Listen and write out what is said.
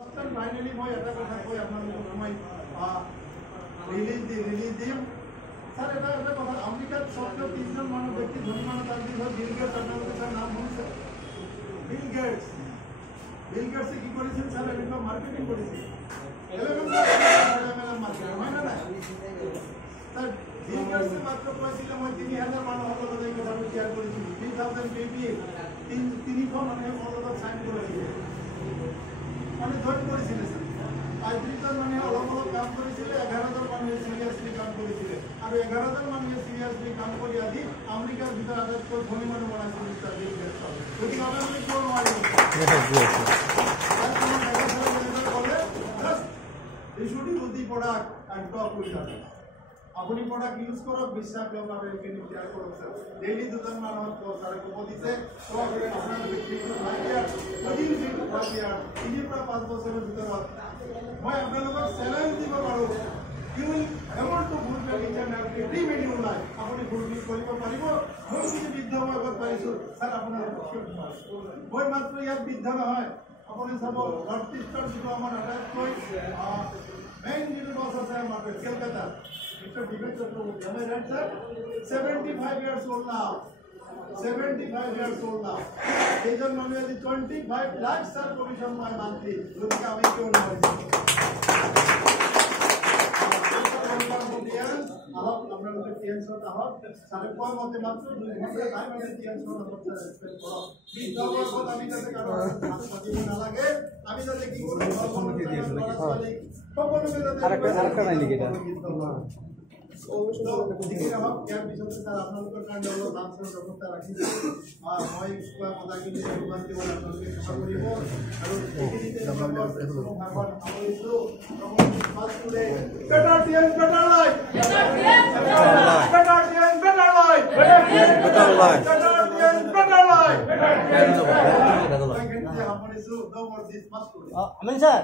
Finally, মই এটা কথা কৈ আপোনালোকক মই ৰিলিজ দিম স্যার এটা কথা আমেরিকার সবচেয়ে তিনজন মানুষ ব্যক্তি ধনী মানুষ তার ভিতরে বিল গেটস আপনাদের তার নাম শুনছেন বিল গেটস কি করেছেন স্যার আমেরিকা মার্কেটিং করেছে মার্কেটিং হয় না স্যার বিল গেটস মাত্র কয়েছিলাম ওই 3000 মানুষ হলো এই কথা আমি শেয়ার করেছি 3000 বেবি তিনি মানে হলো সাইন করেছিলেন মানে ধনী করেছিলেন স্যার 35 মানে অলপ কাম করেছিল 11000 মানে সিরিয়াসলি কাম করেছিল আর 11000 মানে সিরিয়াসলি কাম করে আদি আমেরিকার ভিতর আদার তো ধনী মানে বানাইছিল স্যার বিল গেটস যদি আমরা কোন হয় They should use the product and talk with us. अपनी प्रोडक्ट यूज करो विश्वास लोग आप एक दिन क्या करो सर डेली दुकान मान हो तो सारे को बोली से तो अपना व्यक्ति को मारिया वही भी मारिया इन्हीं पर 500 में भीतर मैं अपने लोगों को सैलरी दी बारो you will able to fulfill each and every minimum life अपनी fulfill करिबो पारिबो कोई भी विद्या में अगर पाइसो सर अपना कोई मात्र यार विद्या न হয় अपने सब वर्टिस्टर जो हमारा है कोई मेन यूनिवर्सिटी है हमारे Calcutta Mr. Dinesh Chakraborty, am I right, sir? 75 years old now. 75 years old now. Agent manually 25 lakhs sir commission by monthly. Look at me, you know. Ahap, আমরা লোকে টিএনস হতে হব সাড়ে কয় মতে মাত্র 2 ঘন্টা টাইম আমি টিএনস হতে হচ্ছে এক্সপেক্ট করো বিদ্যালয় পর আমি যাতে কারো হাতে না লাগে আমি যাতে কি করব সম্মতি দিয়েছিল আরেকটা নাই লিখে দাও দিকে রাখো क्या বিষয় স্যার আপনাদের কাছে হলো লাঞ্চের ব্যবস্থা রাখি মই স্কুল পদাকি নির্বাচিত হল আপনাদের সেবা করিব আৰু এখিনিতে আমৰা ভাগবান কৰিছো মাছুলে বেটাৰ টিএন বেটাৰ লাইফ বেটাৰ টিএন better life better life better life better life আমিন স্যাৰ